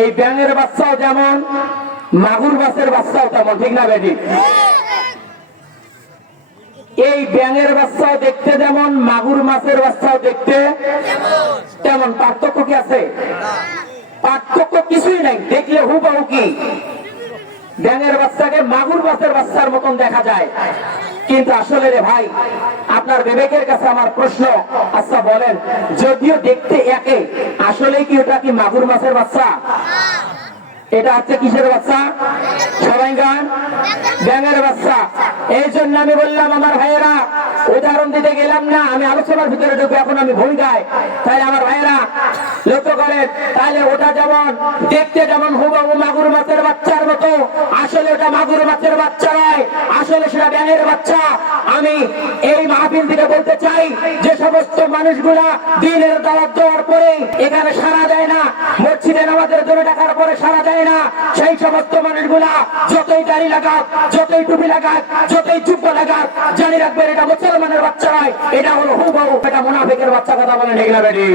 এই ব্যাঙের বাচ্চাও যেমন, মাগুর মাছের বাচ্চাও তেমন, ঠিক না বেটি? এই ব্যাঙের বাচ্চাও দেখতে যেমন, মাগুর মাছের বাচ্চাও দেখতে তেমন। পার্থক্য কি আছে? পার্থক্য কিছুই নাই, দেখলে হুবহু কি ব্যাঙের বাচ্চাকে মাগুর মাছের বাচ্চার মতন দেখা যায়। কিন্তু আসলে রে ভাই, আপনার বিবেকের কাছে আমার প্রশ্ন, আচ্ছা বলেন, যদিও দেখতে একে, আসলে কি ওটা কি মাগুর মাছের বাচ্চা? এটা হচ্ছে কিসের বাচ্চা? সবাই গান, ব্যাঙের বাচ্চা। এই জন্য আমি বললাম আমার ভাইয়েরা, উদাহরণ দিতে গেলাম না, আমি আলোচনার ভিতরে ঢুকবো, এখন আমি ভূমিকায়। তাই আমার ভাইয়েরা লক্ষ্য করেন, তাহলে ওটা যেমন দেখতে যেমন হুবহু মাগুর মাছের বাচ্চার মতো, আসলে ওটা মাগুর মাছের বাচ্চা নয়, আসলে সেটা ব্যাঙের বাচ্চা। আমি এই মাহফিল থেকে বলতে চাই, যে সমস্ত মানুষগুলা দিনের দাওয়াত দেওয়ার পরে এখানে সাড়া দেয় না, মসজিদে নামাজের জন্য ডাকার পরে সাড়া দেয় না, সেই সমস্ত মানুষগুলা যতই দাড়ি লাগাক, যতই টুপি লাগাক, যতই যুব্ব লাগাক, জানি রাখবেন এটা মুসলমানের বাচ্চা নয়, এটা হলো হুবহু এটা মুনাফিকের বাচ্চা। কথা বলেন ঠিক না বেটি?